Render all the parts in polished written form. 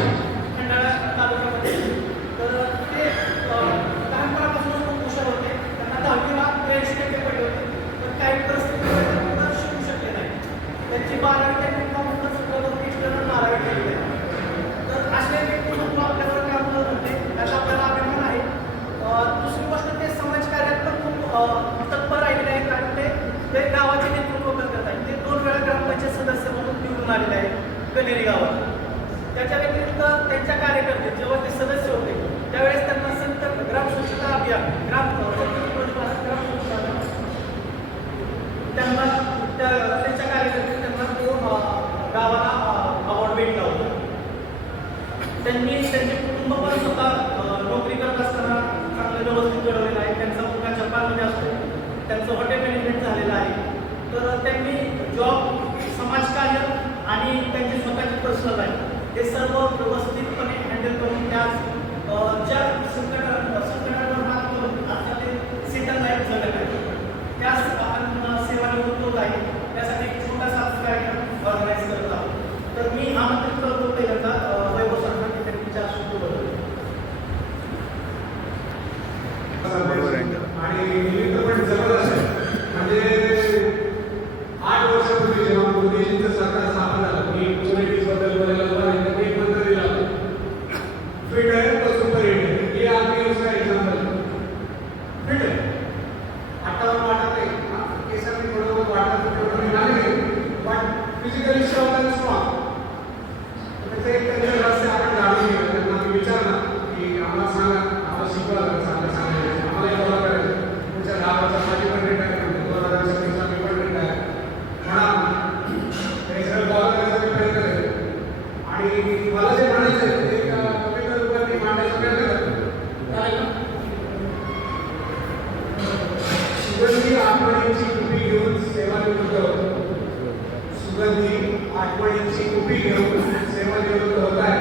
आहे खंडाळा तालुक्यामध्ये. तर ते लहानपणापासूनच खूप हुशार होते. त्यांना 10वीला 83% पडले होते. पण काही परिस्थितीमुळे ते पुन्हा शिकू शकले नाही. त्यांची 12वी त्यांनी कॉमर्स करून एक्स्टर्नल 12वी केली आहे. तर असे व्यक्ती म्हणून आपल्यावर काम करत होते, त्याचा आपल्याला अभिमान आहे. दुसरी गोष्ट, ते समाजकार्यात पण खूप तत्पर राहिलेले आहेत आणि ते गावाचे नेतृत्व करत आहेत. ते 2 वेळा ग्रामपंचायत सदस्य म्हणून निवडून आलेले आहेत कनेरी गावात. त्याच्या व्यतिरिक्त त्यांच्या कार्यकर्ते जेव्हा ते सदस्य होते त्यावेळेस त्यांना संत ग्राम स्वच्छता अभियान त्यांच्या कार्यकर्ते त्यांना तो गावाला अवॉर्ड भेटला होता. त्यांनी त्यांचे कुटुंब पण स्वतः नोकरी करत असताना चांगलं व्यवस्थित घडवलेलं आहे. त्यांचा मुलगा जपानमध्ये असतो, त्यांचं हॉटेल मॅनेजमेंट झालेलं आहे. तर त्यांनी जॉब, समाजकार्य आणि त्यांची स्वतःची पर्सनल लाईफ हे सर्व व्यवस्थितपणे हँडल करून त्या ज्या संकटांवर मात करून आता ते सेटल लाईफ जगत आहे. त्याच आपण सेवानिवृत्त होत आहे. त्यासाठी एक छोटासा कार्यक्रम ऑर्गनाईज करत आहोत. तर मी आमंत्रित करतो पहिल्यांदा वैभव सरांना त्यांनी 4 शब्द बोलवले. आणि निमित्त पण जबरदस्त आहे. म्हणजे 8 वर्षापूर्वी जेव्हा मोदीजींचं सरकार स्थापन झालं, मी कोविड बद्दल बोलायला एक मंत्र दिला फिट आहे तो सुपर हिट आहे. हे आम्ही उसका एक्झाम्पल फिट आहे. आता वाटत नाही केसांनी थोडं वाटत तेवढं नाही, पण फिजिकली स्ट्रॉंग अँड स्ट्रॉंग. त्याचं एक त्यांचं रहस्य आपण जाणून घेऊ. त्यांना मी विचारलं की आम्हाला सांगा, आम्हाला शिकवा चांगलं सांगायचं, आम्हाला फॉलो करायचं. तुमच्या 10 वर्षात माझी पण रेट आहे, 2026 मी पण रेट आहे म्हणा. हे सगळं फॉलो करायचा प्रयत्न करेल. आणि मला जे म्हणायचं आहे ते कमी रूपाने मांडायचा प्रयत्न करतो. सुगंधी आठवणींची कुपी घेऊन सेवानिवृत्त होतो. सुगंधी आठवणींची कुपी घेऊन सेवानिवृत्त होत आहे.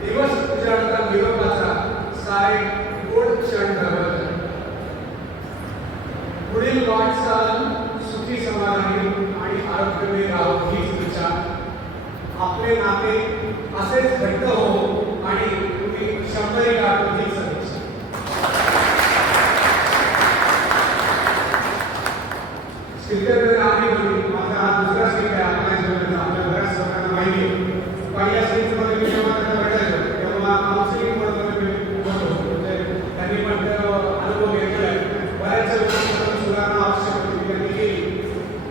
दिवस उजाडता निरोपाचा सारे गोड क्षण ठरवत. पुढील वाटचाल सुखी समाधानी आणि आरोग्यमय राहो हीच इच्छा. आपले नाते असेच घट्ट हो आणि तुम्ही 100 गाठो हीच अपेक्षा. स्पीकर आम्ही माझा हा दुसरा स्पीकर आपल्या बऱ्याच लोकांना माहिती आहे. पहिल्या स्पीकरमध्ये मी जेव्हा त्यांना भेटायचो तेव्हा काउन्सिलिंग म्हणजे त्यांनी पण अनुभव घेतलेला आहे. बऱ्याच लोकांना सुधारणा आवश्यक होती, त्यांनी केली.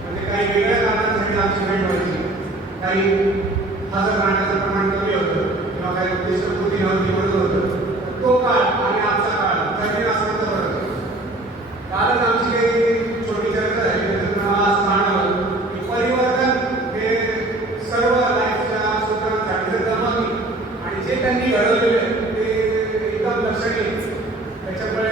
म्हणजे काही वेगळ्या कारणांसाठी आमची भेट व्हायची. काही हजर राहण्याचं प्रमाण कमी होतं किंवा काही उद्देशपूर्ती नव्हती म्हणून होतं. तो काळ आणि आमचा काळ जमीन आसमानचा फरक आहे. कालच आमची काही छोटी चर्चा आहे, त्याच्यातून आज जाणवलं की परिवर्तन हे सर्व लाईफच्या सूत्रांसाठी जर जमवली आणि जे त्यांनी घडवलेले ते एकदम लक्षात येईल. त्याच्यामुळे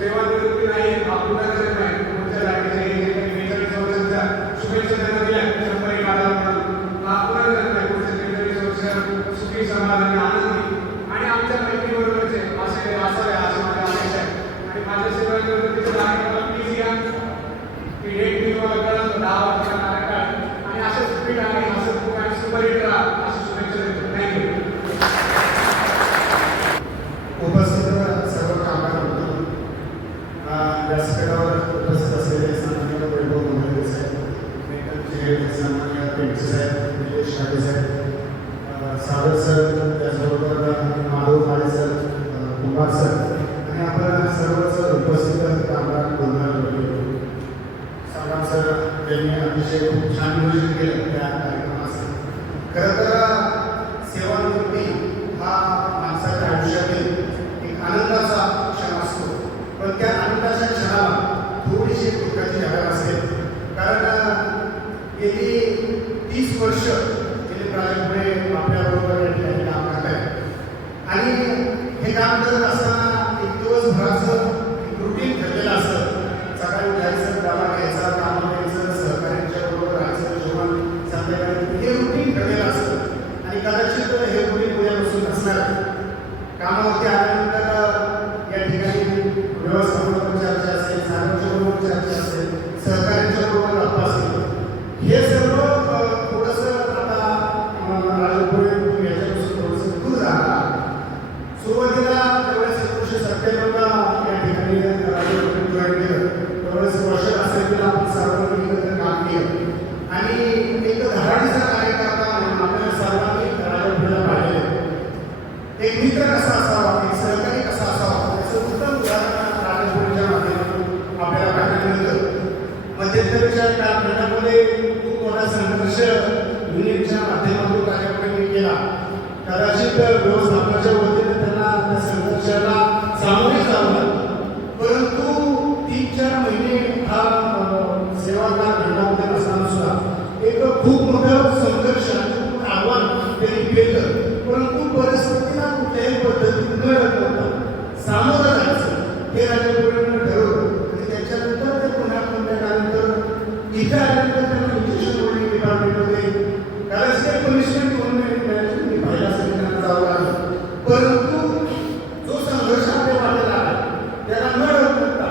सेवानिवृत्ती नाही, आपल्याला नाही. पुढच्या लाईफचे जे काही 43 वर्षांच्या शुभेच्छा त्यांना दिल्या 100 काढा म्हणून आपल्याला नाही. पुढचे 43 वर्ष सुखी समाधानी आनंदी आणि आमच्या मैत्रीबरोबरचे असे असावे अशी माझी अपेक्षा आहे. आणि माझ्या सेवानिवृत्तीचं कार्यक्रम प्लीज घ्या की डेट मी तुम्हाला कळलं 10 वर्षाचा कार्यकाळ आणि असं स्पीड आणि हसत आणि सुपर हिट राहा अशी शुभेच्छा देतो. थँक्यू. उपस्थित सर्व कामगार मंडळी, व्यासपीठावर उपस्थित असलेले सन्माननीय वैभव मोरे साहेब, मेकलचे सन्माननीय पेंटे साहेब, निलेश ठाकरे साहेब, सागर सर, त्याचबरोबर माधव माळे सर, कुमार सर आणि आपण सर्वच उपस्थित कामगार बोलणार होतो. सागर सर यांनी अतिशय खूप छान नियोजन केलं त्या कार्यक्रमाचं. खरं तर सेवानिवृत्ती हा माणसाच्या आयुष्यातील एक आनंदाचा क्षण असतो, पण त्या आनंदाच्या क्षणाला थोडीशी दुःखाची झळक असते. कारण गेली 30 वर्ष गेले प्राजक्तपुढे आपल्याबरोबर या ठिकाणी काम करत आहेत आणि हे काम करत असताना एक दिवसभराचं एक रुटीन ठरलेलं असतं. सकाळी उठायचं, डाबा घ्यायचा, कामं घ्यायचं, सहकार्यांच्या बरोबर राहायचं, जेवण संध्याकाळी, हे रुटीन ठरलेलं असतं. आणि कदाचित हे रुटीन उद्यापासून नसणार. कामावरती आल्यानंतर या ठिकाणी व्यवस्थापनावर चर्चा असेल, साहेबांच्या बरोबर चर्चा असेल, सहकार्यांच्या बरोबर गप्पा असेल. हे सर्व थोडंसं आता राजपुढे याच्यापासून थोडंसं एक मित्र कसा असावा, एक सहकारी कसा असावा, याचं उत्तम उदाहरण राजपुरीच्या माध्यमातून आपल्याला पाहायला मिळतं. मध्यंतरीच्या काळामध्ये खूप मोठा संघर्ष युनिटच्या माध्यमातून राजपुरी केला. कदाचित व्यवस्थापनाच्या वतीने त्यांना त्या संघर्षाला सामोरे जावं लागलं, परंतु 3-4 महिने हा सेवाकाळ घटनामध्ये नसताना सुद्धा एक खूप मोठं संघर्ष आव्हान त्यांनी केलं. परंतु परिस्थितीला कुठल्याही पद्धतीने न नव्हता सामोरं जायचं हे राजपुरीनं ठरवलं. आणि त्याच्यानंतर ते पुन्हा आल्यानंतर इथे आल्यानंतर त्यांना एज्युकेशन होल्डिंग डिपार्टमेंटमध्ये कदाचित पनिशमेंट म्हणून मॅनेजमेंट पाहिला असेल त्यांना जावं लागलं. परंतु जो संघर्ष आपल्या वाटेला आला त्याला न डगमगता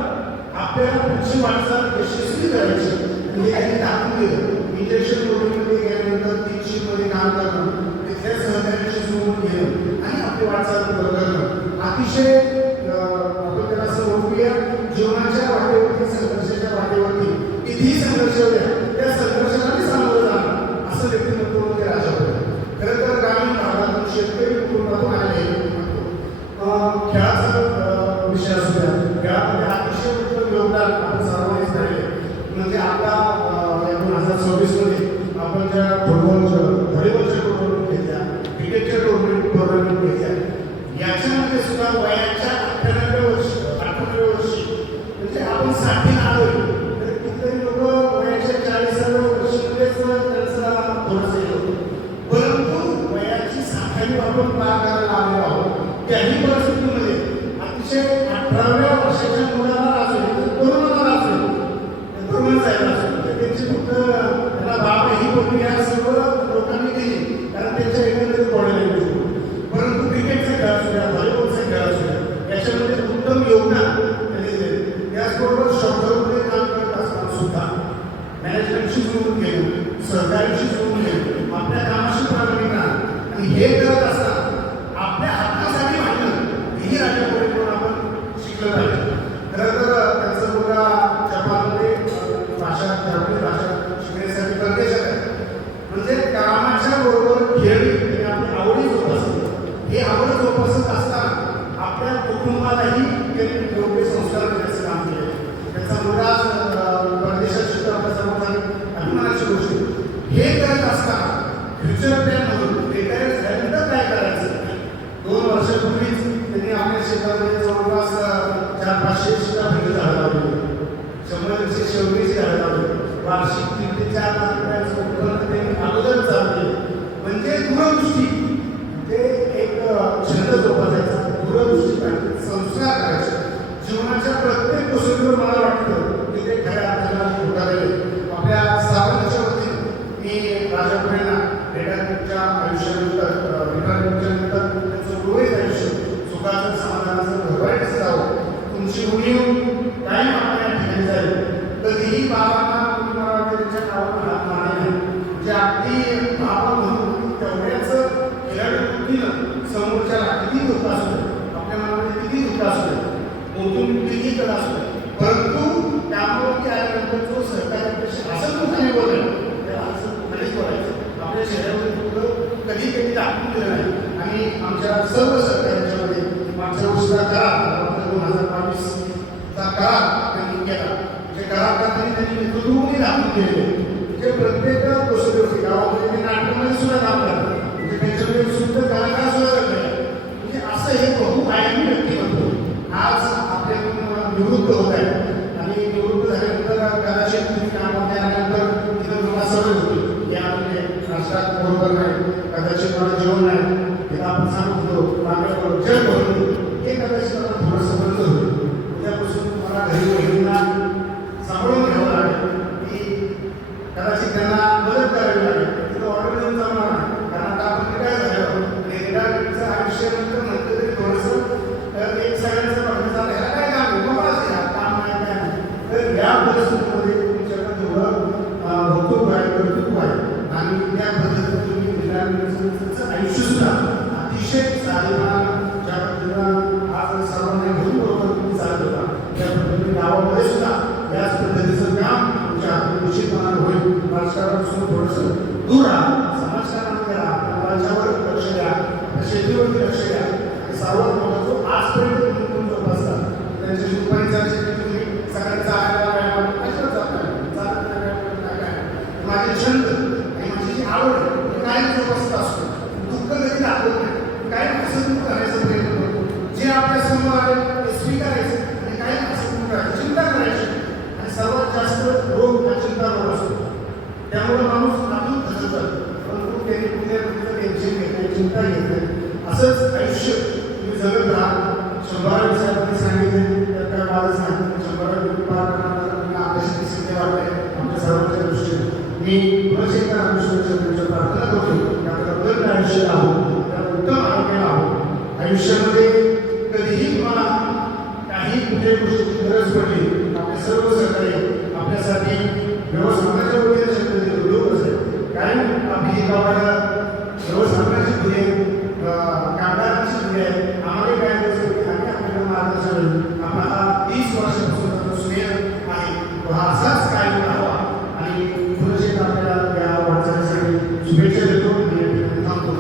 आपल्याला पुढची वाटचाल यशस्वी करायची आणि हे त्यांनी दाखवून दिलं. इंजेक्शन होल्डिंगमध्ये गेल्यानंतर 300 मध्ये काम करणं, तिथल्या सहकार्याशी जोडून घेणं आणि आपली वाटचाल पुढे करणं अतिशय आपण त्याला असं ओळखूया. जीवनाच्या वाटेवरती, संघर्षाच्या वाटेवरती कितीही संघर्ष होत्या त्या संघर्षाला सामोरं जाणं असं व्यक्तिमत्व म्हणजे राजापुरी. खरं तर ग्रामीण भागातून शेतकरी कुटुंबातून आलेले खेळाचा विषय असू द्या, खेळामध्ये अतिशय उत्तम योगदान आपण सर्वांनीच राहिले. म्हणजे आता 2026 मध्ये आपण ज्या फुटबॉलच्या, व्हॉलीबॉलच्या टुर्नामेंट घेतल्या, क्रिकेटच्या टुर्नामेंट घेतल्या, याच्यामध्ये सुद्धा वयाच्या 98व्या वर्षी म्हणजे आपण 60 आलोय तर कितीतरी लोक वयाच्या 40व्या वर्षीमध्येच त्यांचा थोडंसं येत होतं. परंतु वयाची 60वी आपण पार करायला आलेलो आहोत. त्याही परिस्थितीमध्ये अतिशय 18व्या वर्षाच्या मुलाला असेल, तरुणाला असेल, तरुण जायला असेल त्यांची फक्त त्याला बाब ही प्रक्रिया सर्व लोकांनी केली कारण त्यांच्या एकंदरीत बॉडी लँग्वेज. परंतु क्रिकेटचा खेळ असू द्या, व्हॉलीबॉलचा खेळ असू द्या, याच्यामध्ये उत्तम योगदान त्यांनी दिले. त्याचबरोबर शब्दामध्ये काम करत असताना सुद्धा मॅनेजमेंटशी जोडून घेणं, सहकार्याशी जोडून घेणं, आपल्या कामाशी प्रामाणिक राहणं आणि हे करत असताना आपल्या हक्कासाठी भांडणं हेही राजापुरीकडून आपण शिकलं पाहिजे. खरं तर त्यांचं मुलगा जपानमध्ये भाषा, जागतिक भाषा शिकण्यासाठी परदेशात आहे. म्हणजे कामाच्या बरोबर खेळ आणि आपली आवडी जोपासते. हे आवड जोपासत असताना आपल्या कुटुंबालाही त्यांनी योग्य संस्कार देण्याचं काम केले. त्याचा मुलगा परदेशात शिकतो आपल्या सर्वांसाठी अभिमानाची गोष्ट. हे करत असताना फ्युचर प्लॅन म्हणून रिटायर झाल्यानंतर काय करायचं, 2 वर्षापूर्वीच त्यांनी आपल्या शेतामध्ये जवळपास 400-500 सीताफळाची झाडं लावली, 100 शेवग्याची झाडं लावली, वार्षिक 3 ते 4 लाख रुपयाचं उत्पन्न त्यांनी अगोदर चालू केलं. म्हणजे दूरदृष्टी, ते एक छंद जोपासायचा, दूरदृष्टी पाहिजे, संस्कार करायचे. जीवनाच्या प्रत्येक गोष्टीवर मला वाटतं की ते खऱ्या अर्थानं उतरलेले. आपल्या सर्वांच्या वतीने मी राजापुरींना रिटायरमेंटच्या आयुष्यानंतर, रिटायरमेंटच्या नंतर त्यांचं उर्वरित आयुष्य सुखाचं, समाधानाचं, घरवाईचं जावं. तुमची उणीव कायम आपल्या ठिकाणी जाईल. कधीही बाबांना तुम्ही मला वाटतं त्यांच्या नावावर हात मारले नाही. म्हणजे अगदी बाबा म्हणून तेवढ्याच खेळाडू बुद्धीनं समोरच्याला किती दुःख असू दे, आपल्या मनामध्ये किती दुःख असू दे, मोठून किती कला असू दे, परंतु त्यामुळे आल्यानंतर जो सहकार्यापेक्षा असं दुःखाने बोलायला त्याला असं कधीच बोलायचं आपल्या शरीरामध्ये दुःख कधी कधी दाखवून दिलं नाही. आणि आमच्या सर्व सहकार्याच्यामध्ये मागच्या वर्षीचा करार 2022चा करार त्यांनी केला. जे करार करताना त्यांनी नेतृत्वही दाखवून केले. जे प्रत्येक गोष्टीवरती गावामध्ये ते नाटकामध्ये सुद्धा काम करतात. म्हणजे त्यांच्यामध्ये शुद्ध कलाकार सुद्धा करतात. म्हणजे असं हे बहुआयामी व्यक्तिमत्व आज आपल्याकडून निवृत्त होत आहे. आणि निवृत्त झाल्यानंतर कदाचित तुम्ही कामामध्ये आल्यानंतर तिथं तुम्हाला सवय होती या म्हणजे राष्ट्रात बरोबर नाही, कदाचित मला जेवण नाही, तिथं आपण सांगतो मागं जग भरून हे कदाचित आपण थोडंसं बंद होईल. उद्यापासून तुम्हाला घरी बहिणींना सांभाळून घ्यावं लागेल की कदाचित त्यांना मदत करावी लागेल. तिथं ऑर्डर देऊन जमणार नाही कारण आता आपण रिटायर झालो आणि रिटायरमेंटचं आयुष्य नंतर तरी थोडंसं एक सगळ्यांचं बघण्याचा ह्याला काय काम आहे, मलाच घ्या, काम नाही काय नाही. तर या परिस्थितीमध्ये तुमच्याकडे जेवढं भौतुक आहे, कर्तृत्व आहे आणि त्या पद्धतीने तुम्ही रिटायरमेंटचं आयुष्य सुद्धा अतिशय साधेपणानं ज्या पद्धतीनं आज सर्वांना घेऊन बरोबर तुम्ही चालत होता त्या पद्धतीने गावामध्ये सुद्धा याच पद्धतीचं काम तुमच्या हातून निश्चितपणानं होईल. राजकारणापासून थोडंसं दूर राहा, समाजकारणामध्ये राहा, मुलांच्यावर लक्ष द्या, शेतीवरती लक्ष द्या. सर्वात मोठा जो आजपर्यंत तुम्ही जोपासता त्यांच्या दुपारी चर्चा केली तुम्ही सकाळी चालायला कशाला चालत नाही माझे छंद आणि माझी जी आवड आहे ती कायम जोपासत असतो दुःख कधी दाखवत नाही कायम हसतमुख करायचा प्रयत्न करतो जे आपल्या समोर आले ते स्वीकारायचं आणि कायम हसतमुख करायचं चिंता करायची आणि सर्वात जास्त रोग हा चिंता रोग असतो त्यामुळे माणूस आतून खचतात परंतु त्यांनी कुठल्या टेन्शन घेत नाही चिंता घेत नाही असंच आयुष्य तुम्ही जगत राहा 100 विषयामध्ये सांगितले तर काय माझं सांगितलं 100 पार करण्याला आपल्याशी सिद्ध वाटते आमच्या सर्वांच्या दृष्टीने मी पुन्हा एकदा आयुष्याच्या प्रार्थना करतो की आपल्याला उत्तम आयुष्य राहू आपल्याला उत्तम आरोग्य राहू आयुष्यामध्ये कधीही तुम्हाला काही कुठल्याही गोष्टीची गरज पडली आपले सर्व सहकारी आपल्यासाठी व्यवस्थापनाच्या वतीने शब्द देतो लोक असेल कारण आपली ही गावाला व्यवस्थापनाची गुन्हे कामगारांची गुन्हे आम्हाला काय करायचं आम्ही आपल्याला मार्गदर्शन आपला 30 वर्षापासून स्नेह आहे हा असाच कायम राहावा आणि पुढे आपल्याला या वाटचालीसाठी शुभेच्छा देतो आणि थांबतो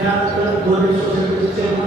त्यानंतर 2 सोसायटीचे चेअरमन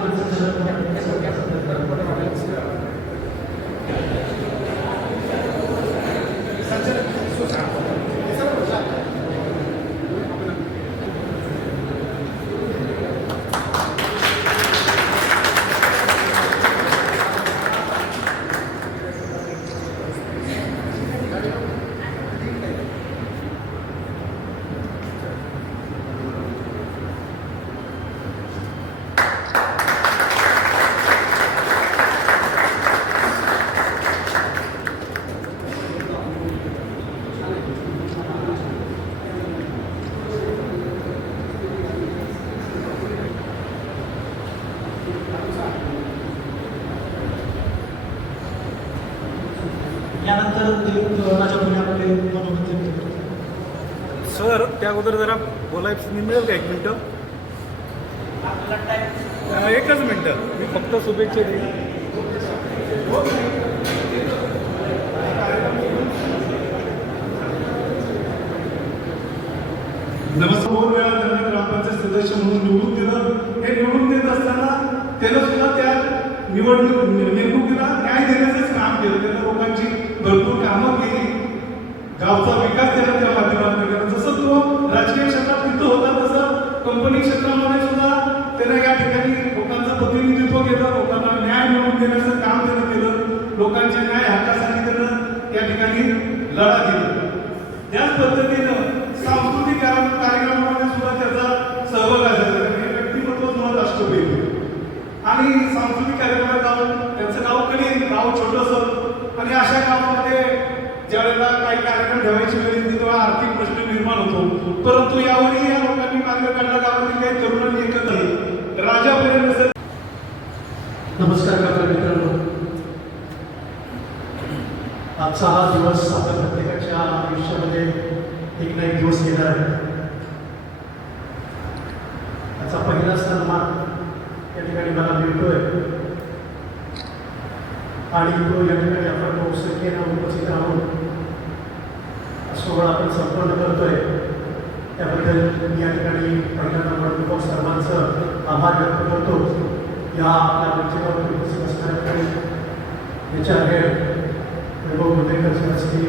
यानंतर राजापुरी आपले मनोरंजन सर त्या अगोदर जरा बोलायचं मिळेल का 1 मिनिटं एकच मिनिटं मी फक्त शुभेच्छा देईन नमस्कार 2 वेळा त्यांना ग्रामपंचायत सदस्य म्हणून निवडून दिलं हे निवडून देत असताना त्यानं सुद्धा त्या निवडणुकीला न्याय देण्याचंच काम केलं त्यानं लोकांची भरपूर कामं केली गावचा विकास केला त्या माध्यमातून केला जसं तो राजकीय क्षेत्रात तिथं होता तसं कंपनी क्षेत्रामध्ये सुद्धा त्यानं या ठिकाणी लोकांचं प्रतिनिधित्व केलं लोकांना न्याय मिळवून देण्याचं काम त्यानं केलं लोकांच्या न्याय हक्कासाठी त्यानं या ठिकाणी लढा दिला त्याच पद्धतीनं सांस्कृतिक कार्यक्रमामध्ये सुद्धा त्याचा सहभाग असायचा हे व्यक्तिमत्व सुद्धा राष्ट्रप्रिय आणि सांस्कृतिक कार्यक्रमात जाऊन त्यांचं गाव कधी गाव छोटंसं आणि अशा गावामध्ये ज्यावेळेला काही कार्यक्रम ठेवायची वेळ येते तेव्हा आर्थिक प्रश्न निर्माण होतो परंतु यावरही या लोकांनी मार्ग काढला गावातील काही तरुणांनी एकत्र राजापर्यंत नमस्कार मित्रांनो आजचा हा दिवस आपल्या प्रत्येकाच्या आयुष्यामध्ये एक ना एक दिवस येणार आहे त्याचा पहिला सन्मान या ठिकाणी मला मिळतोय आणि तो या ठिकाणी आपण बहुसंख्येनं उपस्थित राहून सोहळा आपण संपन्न करतोय त्याबद्दल मी या ठिकाणी पहिल्यांदा सर्वांचं आभार व्यक्त करतो. या आपल्या मंचावर उपस्थित असणारे याच्या हेड वैभव मुंडेकर सर असतील,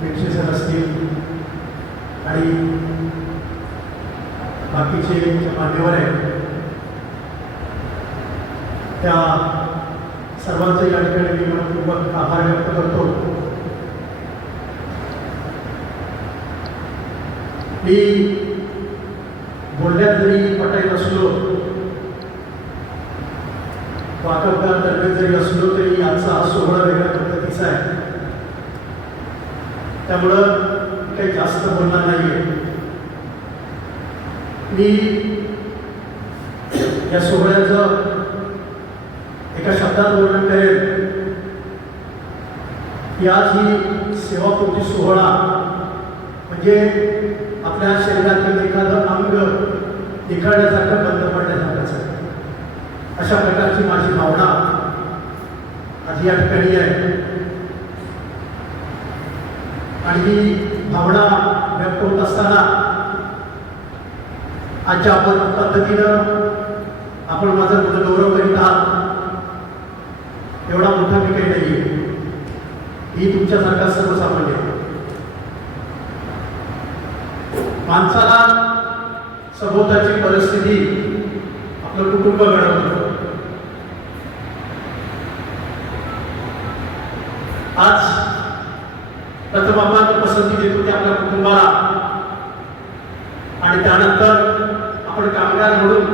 पेक्षे सर असतील आणि बाकीचे जे मान्यवर आहेत त्या सर्वांचे या ठिकाणी मी मनपूर्वक आभार व्यक्त करतो. मी बोलण्यात जरी पटाईत असलो, वाकबगार दरम्यान जरी असलो तरी आजचा हा सोहळा वेगळ्या पद्धतीचा आहे. त्यामुळं काही जास्त बोलणार नाहीये. मी या सोहळ्याचं एका शब्दात वर्णन करेन की आज ही सेवापूर्ती सोहळा म्हणजे आपल्या शरीरातील एखादं अंग निखळण्यासारखं बंद पडण्यासारखंच आहे. अशा प्रकारची माझी भावना आज या ठिकाणी आहे आणि ही भावना व्यक्त होत असताना आजच्या पद्धतीनं आपण माझा गौरव करीत आहात एवढा मोठा मी काही नाही आहे. ही तुमच्यासारखा सर्वसामान्य माणसाला सभोवताची परिस्थिती आपलं कुटुंब घडवतं. आज प्रथम आपण पसंती देतो ते आपल्या कुटुंबाला आणि त्यानंतर आपण कामगार म्हणून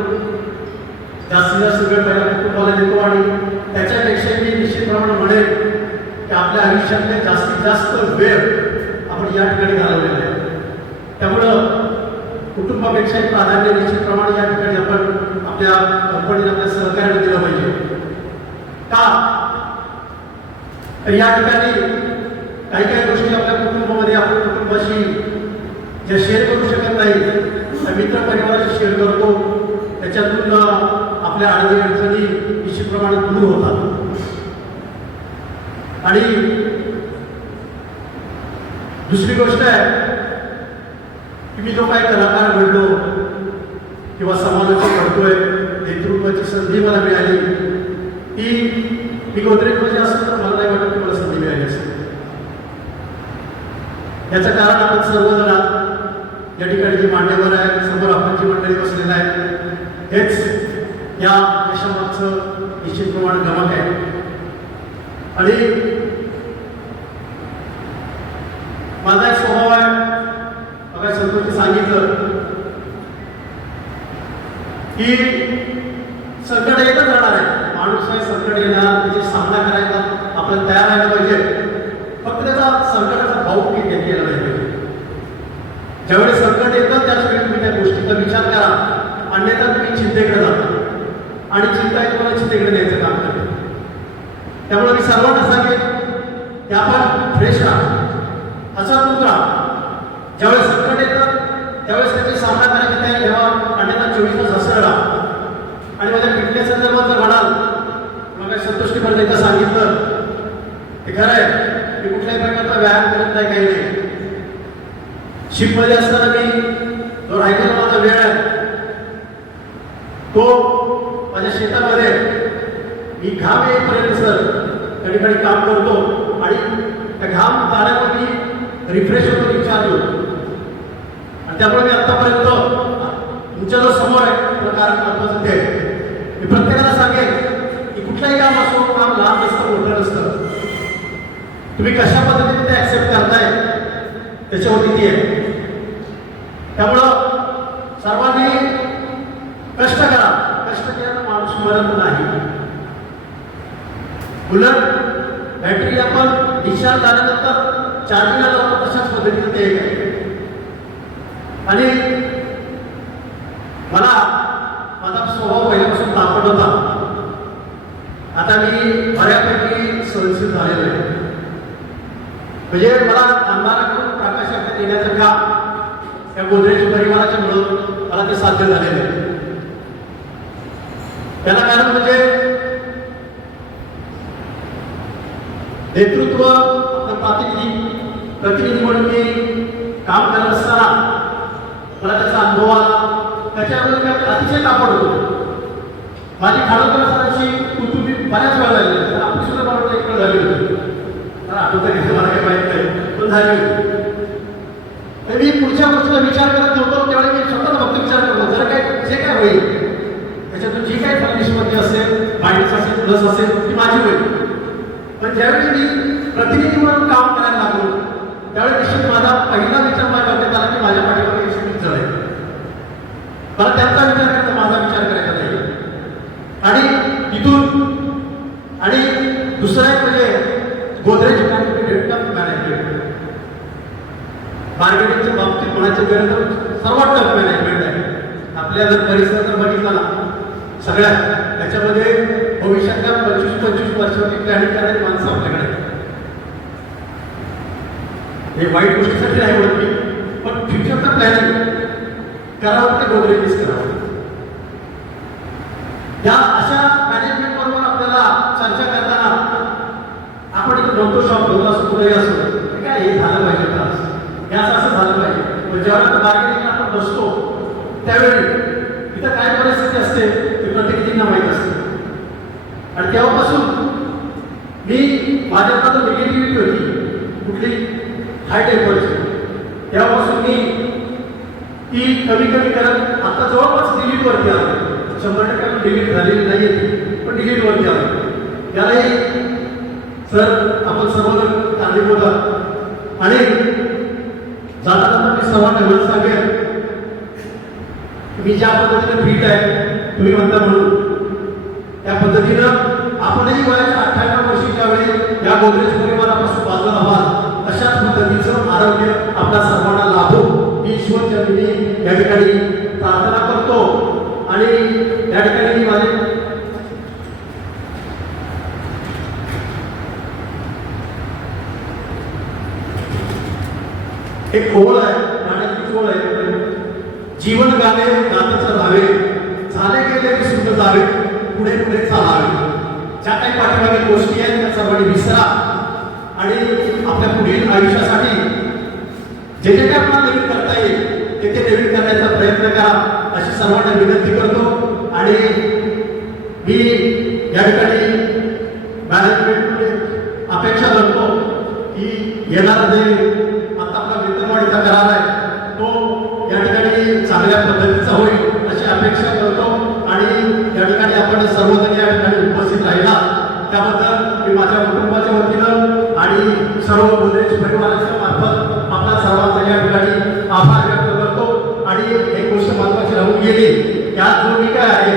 जास्तीत जास्त वेळ पहिल्या कुटुंबाला देतो आणि त्याच्यापेक्षा मी निश्चितप्रमाणे म्हणेन की आपल्या आयुष्यातले जास्तीत जास्त वेळ आपण या ठिकाणी घालवलेला आहे. त्यामुळं कुटुंबापेक्षाही प्राधान्य निश्चितप्रमाणे या ठिकाणी आपण आपल्या कंपनीला आपल्या सहकार्याने दिलं पाहिजे. का तर या ठिकाणी काही काही गोष्टी आपल्या कुटुंबामध्ये आपण कुटुंबाशी ज्या शेअर करू शकत नाही त्या मित्र परिवाराशी शेअर करतो. त्याच्यातून आपल्या अडचणी अडचणी निश्चितप्रमाणे दूर होतात. आणि दुसरी गोष्ट आहे की मी जो काही कलाकार घडलो किंवा समाजाची घडतोय नेतृत्वाची संधी मला मिळाली ती मी गोदरेजमध्ये असतो तर मला नाही वाटत की मला संधी मिळाली असेल. याचं कारण आपण सर्वजण या ठिकाणी जी मान्यवर आहे समोर आपण जी मंडळी बसलेलं आहे हेच या देशामागचं निश्चितप्रमाणे गमक आहे. आणि माझा एक स्वभाव आहे बघा संतोषी सांगितलं की संकट येतच राहणार आहे. माणूस हे संकट येणार त्याची सामना करायला आपण तयार राहायला पाहिजे. फक्त त्याचा संकटाचा भाव केला नाही पाहिजे. ज्यावेळेस संकट येतं त्याच वेळी तुम्ही त्या गोष्टीचा विचार करा अन्यथा तुम्ही चिंतेकडे जाता आणि चिंता तुम्हाला चिंतेकडे द्यायचं काम करते. त्यामुळे मी सर्वांना सांगेन की आपण फ्रेश राहा असा दूर राहा. ज्यावेळेस संकट येतं त्यावेळेस त्याची सामना करायची तयारी ठेवा अन्यथा 24 तास हसर राहा. आणि माझ्या फिटनेस संदर्भात जर म्हणाल मग संतोषी पण एकदा सांगितलं ते खरं आहे मी कुठल्याही प्रकारचा व्यायाम करत नाही काही नाही. शिपमध्ये असताना मी जो राहिलेला माझा वेळ आहे तो माझ्या शेतामध्ये मी घाम येईपर्यंत सर त्या ठिकाणी काम करतो आणि त्या घाम जाण्यावर मी रिफ्रेश होतो रिचार्ज होतो. आणि त्यामुळे मी आतापर्यंत तुमच्या जो समोर आहे त्याला कारण महत्वाचं ते मी प्रत्येकाला सांगेन की कुठलाही काम असो काम लहान नसतं मोठं नसतं. तुम्ही कशा पद्धतीने ते ऍक्सेप्ट करताय त्याच्यावरती ती आहे. त्यामुळं सर्वांनी कष्ट करा. कष्ट केल्यानं माणूस मरत नाही. उलट बॅटरी आपण डिस्चार्ज झाल्यानंतर चार्जिंगला लावतो तशाच पद्धतीने ते एक आहे. आणि मला माझा स्वभाव पहिल्यापासून तापट होता. आता मी बऱ्यापैकी सहनशील झालेलो आहे. म्हणजे मला अंधाराकडून प्रकाशाकडे येण्याचं काम या गोदरेज परिवाराच्या मुळे मला ते साध्य झालेलं आहे. त्याला कारण म्हणजे नेतृत्व प्रतिनिधी म्हणून मी काम करत असताना मला त्याचा अनुभव आला. त्याच्यामुळे मी अतिशय तापड होतो. माझी खाडोकर सरांची कुतुबी बऱ्याच वेळा झाली होती. आपली सुद्धा मला वाटतं एक वेळ झाली होती. तर आठवतं की मला काही माहीत नाही, पण झाली होती. तर मी पुढच्या गोष्टीचा विचार करत नव्हतो, त्यावेळी मी स्वतःला फक्त विचार करतो, जर काय जे काय होईल त्याच्यातून जी काय फर्निशमध्ये असेल, मायनस असेल, प्लस असेल, ती माझी होईल. पण ज्यावेळी मी प्रतिनिधी म्हणून काम करायला लागलो, त्यावेळी निश्चित माझा पहिला विचार माझ्या डोक्यात आला की माझ्या पाठीमागे निश्चित जळ आहे. मला त्यांचा विचार करायचा, माझा विचार करायचा नाही. आणि इथून आणि दुसरं एक म्हणजे गोदरेज मॅनेजमेंट मार्केटिंगच्या बाबतीत म्हणायचं गेलं तर सर्वात टफ मॅनेजमेंट आहे. आपल्या जर परिसर जर बघितला ना सगळ्यात, त्याच्यामध्ये भविष्यातल्या 25-25 वर्षाची प्लॅनिंग करायची माणसं आपल्याकडे. हे वाईट गोष्टीसाठी नाही म्हणत मी, पण फ्युचरचं प्लॅनिंग करावं ते गोदरेजच करावं. या अशा मॅनेजमेंट बरोबर आपल्याला चर्चा करताना आपण इथे बोलतो शॉप होतो असं कुठेही असतो, काय हे झालं पाहिजे का, हे असं झालं पाहिजे. पण जेव्हा मार्केटिंगला आपण बसतो त्यावेळी इथं काय परिस्थिती असते ते प्रतिनिधींना माहीत असते. आणि तेव्हापासून मी माझ्याकडं निगेटिव्हिटी होती कुठली हाय टेम्परची, तेव्हापासून मी ती कमी कमी करत आता जवळपास डिलीटवरती आलो. 100% डिलीट झालेली नाही आहे, पण डिलीटवरती आलो. त्यालाही सर आपण सर्वजण काळजी बोलतात. आणि जाता जाता मी सर्वांना एवढं सांगेन मी ज्या पद्धतीने फिट आहे तुम्ही म्हणता म्हणून, त्या पद्धतीनं आपणही वयाच्या 98 वर्षीच्या वेळी या गोदरेज परिवारापासून बाजूला व्हाल अशाच पद्धतीचं आरोग्य आपल्या सर्वांना लाभो ही ईश्वरचरणी या ठिकाणी प्रार्थना करतो. आणि या ठिकाणी मी माझे एक ओळ आहे, गाण्याची ओळ आहे, जीवन गाणे गातच राहावे, झाले गेले विसरून जावे, पुढे पुढे चालावे. ज्या काही पाठीमागील गोष्टी आहेत त्या सर्वांनी विसरा आणि आपल्या पुढील आयुष्यासाठी जे जे काही आपल्याला नवीन करता येईल ते ते नवीन करण्याचा प्रयत्न करा अशी सर्वांना विनंती करतो. आणि मी या ठिकाणी मॅनेजमेंटमध्ये अपेक्षा करतो की येणारा जे आता आपला वेतनवाढीचा करार आहे तो या ठिकाणी चांगल्या पद्धतीचा होईल अशी अपेक्षा करतो. आणि या ठिकाणी आपण सर्वजण या ठिकाणी उपस्थित राहिला त्याबद्दल मी माझ्या कुटुंबाच्या वतीनं आणि सर्व गोदरेज परिवाराच्या मार्फत आपल्या सर्वांचा या ठिकाणी आभार व्यक्त करतो. आणि एक गोष्ट महत्त्वाची राहून गेली, त्यात जो मी काय आहे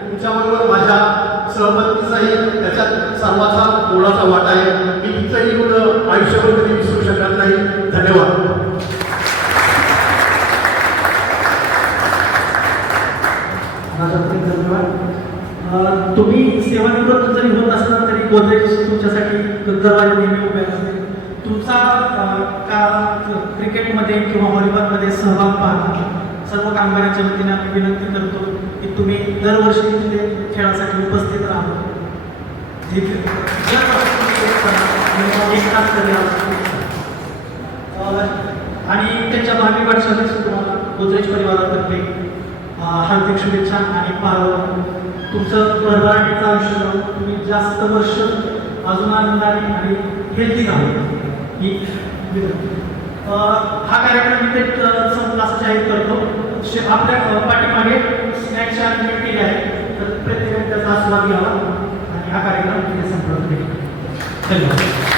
तुमच्याबरोबर माझ्या सहमतीचाही त्याच्यात सर्वांचा मोलाचा वाटा आहे. मी तिथंही एवढं आयुष्यभर कधी विसरू शकत नाही. धन्यवाद. तुम्ही सेवानिवृत्त जरी होत असला तरी गोदरेज तुमच्यासाठी दरवाजे नेहमी उभे असते. तुमचा का क्रिकेटमध्ये किंवा व्हॉलीबॉलमध्ये सहभाग पाहता सर्व कामगारांच्या वतीने आम्ही विनंती करतो की तुम्ही दरवर्षी तिथे खेळासाठी उपस्थित राहा. आणि त्याच्या भावी वाटचालीस तुम्हाला गोदरेज परिवारातर्फे हार्दिक शुभेच्छा. आणि तुमचं भरभराटीचं आयुष्य राहून तुम्ही जास्त वर्ष अजून आनंदाने आणि हेल्दी राहू ही विनंती. हा कार्यक्रम इथे संपला असं जाहीर करतो. आपल्या पाठीमागे स्नॅक्सची अरेंजमेंट केली आहे, तर प्रत्येकाने त्याचा आस्वाद घ्यावा आणि हा कार्यक्रम इथे संपला. धन्यवाद.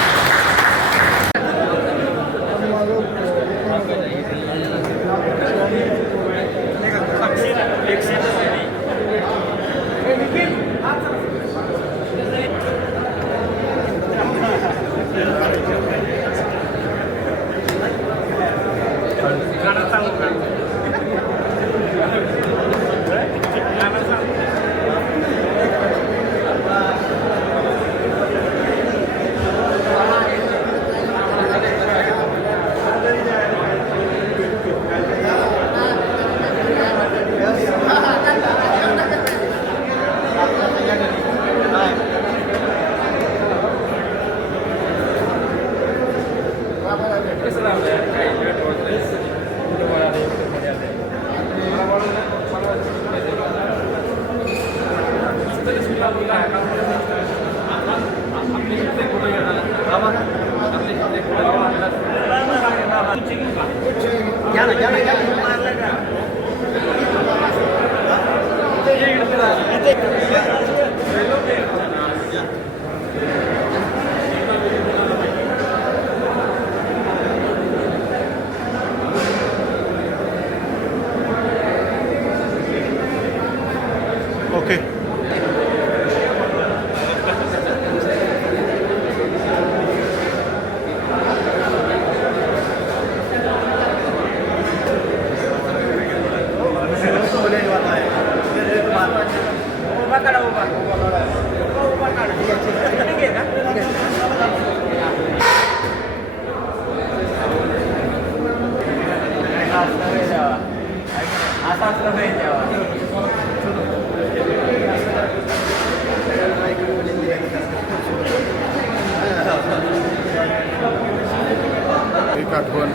ओके एक आठवण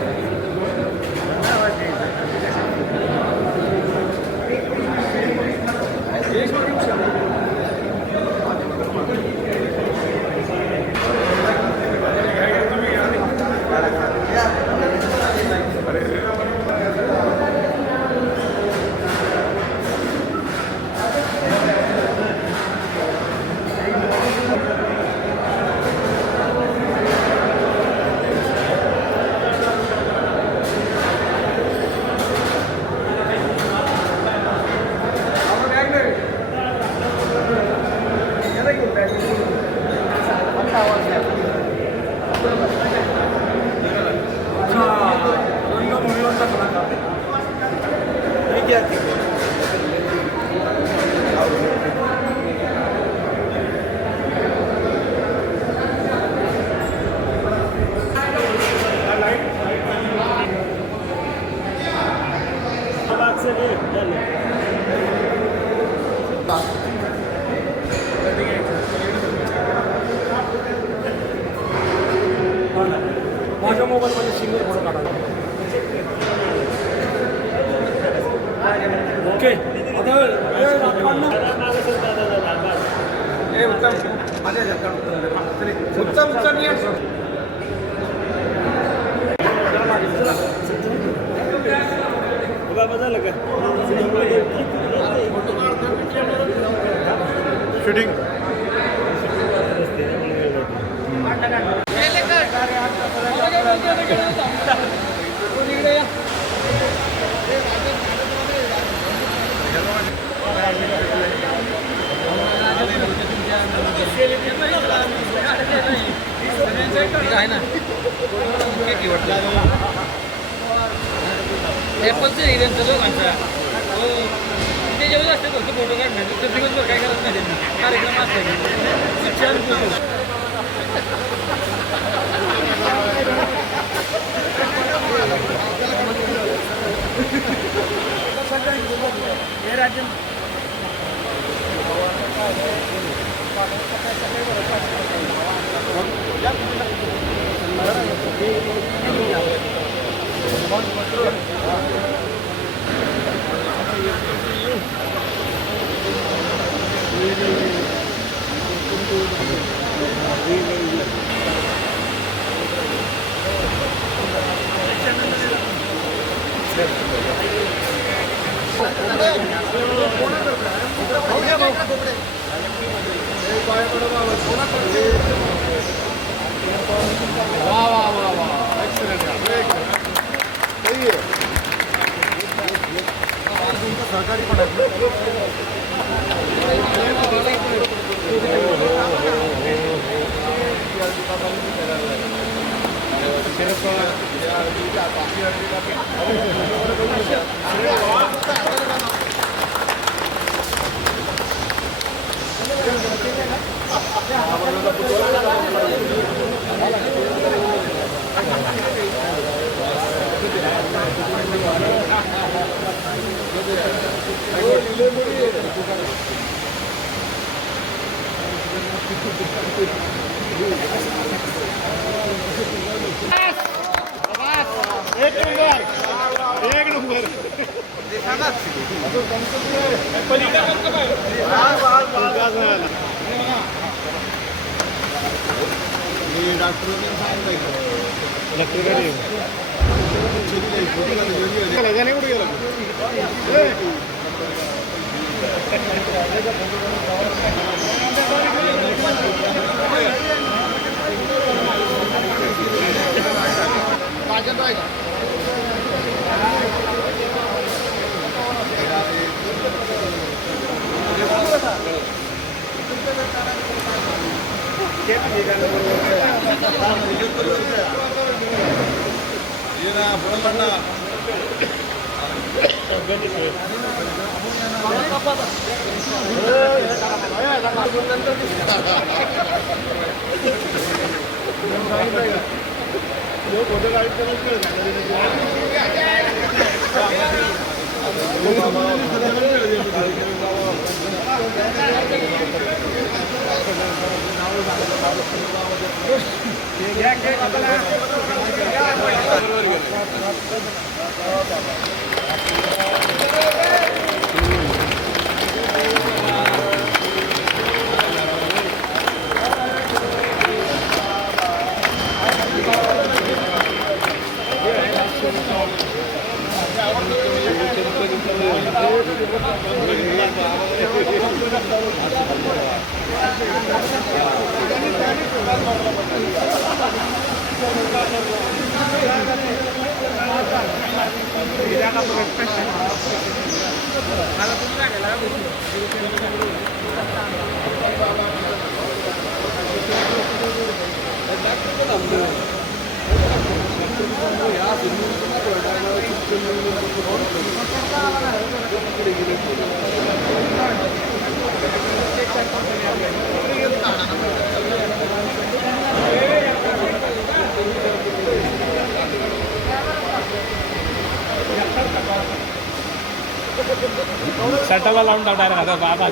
माझ्या मोबाईलमध्ये सिंगल फोटो काढा. ओके शूटिंग ॲपलचं इव्हेंट दोघांचा ते जेवढं असते फक्त फोटो काढण्याचं तर दिवसभर काय करत नाही त्यांनी कार्यक्रम असते छान फोटो हे राज्य सहकारी पण एक नंबर शर्टाला लावून टाकणार आता बाबा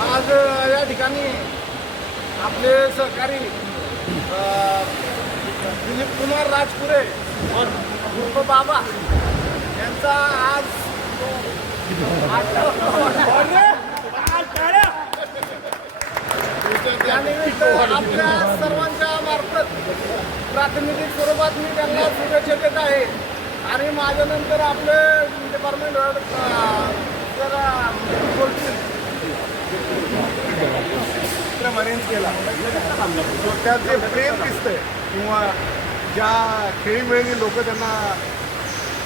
आज या ठिकाणी आपले सहकारी दिलीप कुमार राजपुरे उर्फ बाबा यांचा आज त्यानिमित्त आपल्या सर्वांच्या मार्फत प्रातिनिधिक स्वरूपात मी त्यांना शुभेच्छा देत आहे. आणि माझ्यानंतर आपले डिपार्टमेंट जरा बोलतील अरेंज केला त्यात जे प्रेम दिसतंय किंवा ज्या खेळीमेळीने लोक त्यांना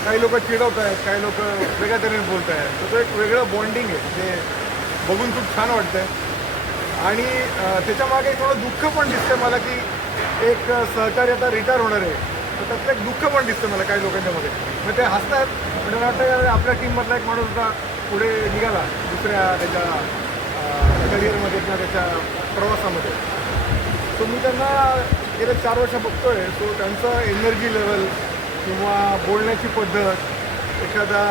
काही लोक चिडवत आहेत, काही लोक वेगळ्या तऱ्हेने बोलत आहेत, तर तो एक वेगळं बॉन्डिंग आहे जे बघून खूप छान वाटतंय. आणि त्याच्यामागे थोडं दुःख पण दिसतंय मला की एक सहकारी आता रिटायर होणार आहे, तर त्यातलं एक दुःख पण दिसतं मला काही लोकांच्यामध्ये. मग ते हसतात म्हणजे मला वाटतं आपल्या टीममधला एक माणूस होता पुढे निघाला दुसऱ्या त्याच्या करिअरमध्ये किंवा त्याच्या प्रवासामध्ये. सो मी त्यांना गेले 4 वर्ष बघतोय. सो त्यांचं एनर्जी लेवल किंवा बोलण्याची पद्धत, एखादा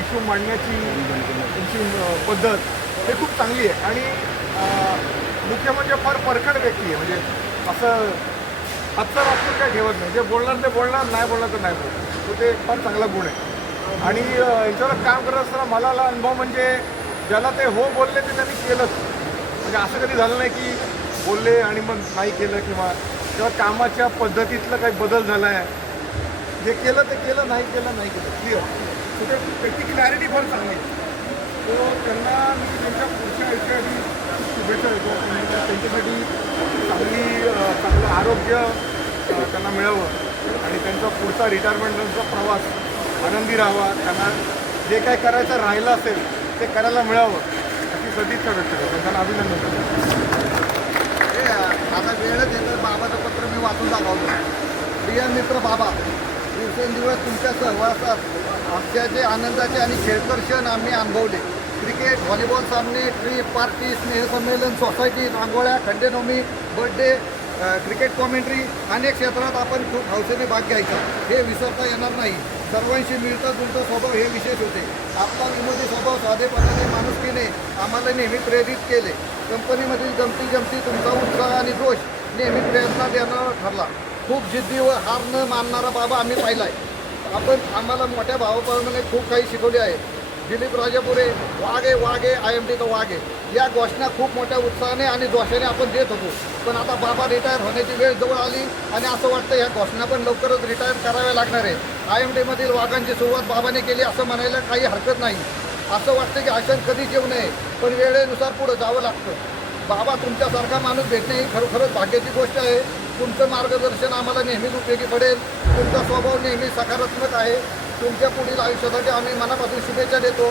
इश्यू मांडण्याची त्यांची पद्धत हे खूप चांगली आहे. आणि मुख्य म्हणजे फार परखड व्यक्ती आहे. म्हणजे असं हातचा वापर काय ठेवत नाही. जे बोलणार ते बोलणार, नाही बोलणार तर नाही बोलणार. तो ते फार चांगला गुण आहे. आणि याच्यावर काम करत असताना मला आला अनुभव म्हणजे ज्याला ते हो बोलले ते त्यांनी केलंच. म्हणजे असं कधी झालं नाही की बोलले आणि मग नाही केलं किंवा तेव्हा कामाच्या पद्धतीतलं काही बदल झाला आहे. जे केलं ते केलं, नाही केलं नाही केलं, क्लिअर. तर ते त्याची क्लॅरिटी फार चांगली आहे. तो त्यांना मी त्यांच्या पुढच्या आयुष्यासाठी शुभेच्छा देतो. त्यांच्यासाठी चांगलं आरोग्य त्यांना मिळावं आणि त्यांचा पुढचा रिटायरमेंटचा प्रवास आनंदी राहावा. त्यांना जे काय करायचं राहिलं असेल ते करायला मिळावं सदिच्छा व्यक्त करतो, त्यांना अभिनंदन करतो. आता वेळच येतं. बाबाचं पत्र मी वाचून दाखवतो. प्रिय मित्र बाबा, दिवसेंदिवस तुमच्या सहवासात हास्याचे, आनंदाचे आणि खेळकर क्षण आम्ही अनुभवले. क्रिकेट, व्हॉलीबॉल सामने, ट्रीप, पार्टी, स्नेहसंमेलन, सोसायटी, रांगोळ्या, खंडेनवमी, बर्थडे, क्रिकेट कॉमेंट्री, अनेक क्षेत्रात आपण खूप हौसेने भाग घ्यायचा. हे विसरता येणार नाही. सर्वांशी मिळता जुळता स्वभाव हे विशेष होते. आपला विनोदी स्वभाव, साधेपणाने, माणुसकीने आम्हाला नेहमी प्रेरित केले. कंपनीमधील गमती तुमचा उत्साह आणि जोश नेहमी प्रेरणा देणारा ठरला. खूप जिद्दी व हार न मानणारा बाबा आम्ही पाहिला आहे. आपण आम्हाला मोठ्या भावाप्रमाणे खूप काही शिकवले आहे. दिलीप राजापुरे, वाघे IMT तो वाघे, या घोषणा खूप मोठ्या उत्साहाने आणि जोशाने आपण देत होतो. पण आता बाबा रिटायर होण्याची वेळ जवळ आली आणि असं वाटतं ह्या घोषणा पण लवकरच रिटायर कराव्या लागणार आहे. IMTमधील वाघांची सुरुवात बाबाने केली असं म्हणायला काही हरकत नाही. असं वाटतं की आशन कधीच येऊ नये, पण वेळेनुसार पुढे जावं लागतं. बाबा, तुमच्यासारखा माणूस भेटणे ही खरोखरच भाग्याची गोष्ट आहे. तुमचं मार्गदर्शन आम्हाला नेहमीच उपयोगी पडेल. तुमचा स्वभाव नेहमी सकारात्मक आहे. तुमच्या पुढील आयुष्यासाठी आम्ही मनापासून शुभेच्छा देतो.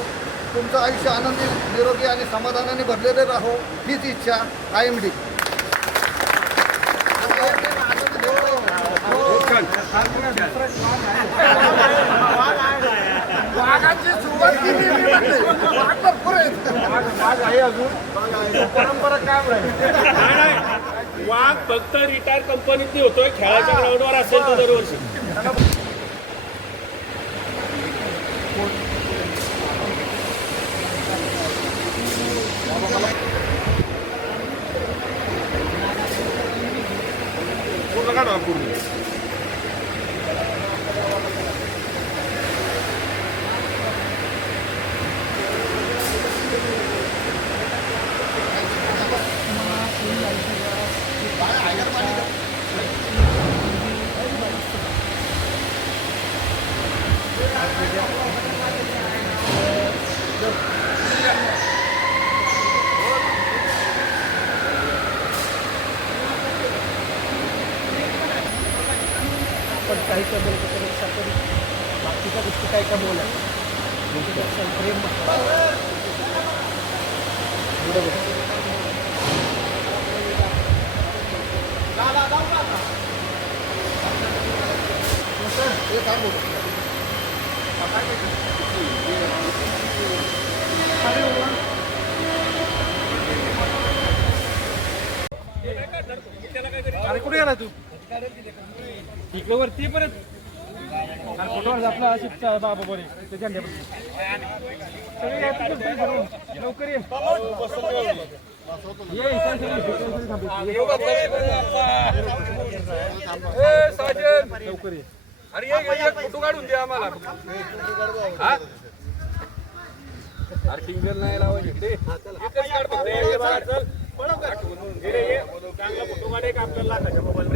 तुमचं आयुष्य आनंदी, निरोगी आणि समाधानाने भरलेले राहो, हीच इच्छा. IMD. वाघाची सुरुवात केली मी म्हणते. वाघ भरपूर आहेत. वाघ आहे अजून. परंपरा काय राहील. वाघ फक्त रिटायर कंपनीत होतोय, खेळाच्या ग्राउंडवर असेल तो दरवर्षी. पूर्ण काढा पूर्ण. पण काही बदलण्यापेक्षा आपण बाकीच्या गोष्टी काय काय बोला प्रेम हे सांगू. अरे कुठे गेला तू इकडे वरती परत फोटोवर आपला शिफ्ट बाबा बरे ते झेंड्या लवकर लवकर अरे फोटो काढून द्या आम्हाला. अरे टिंगल नाही लावायचे चांगला फोटो काढाय का आपल्याला मोबाईल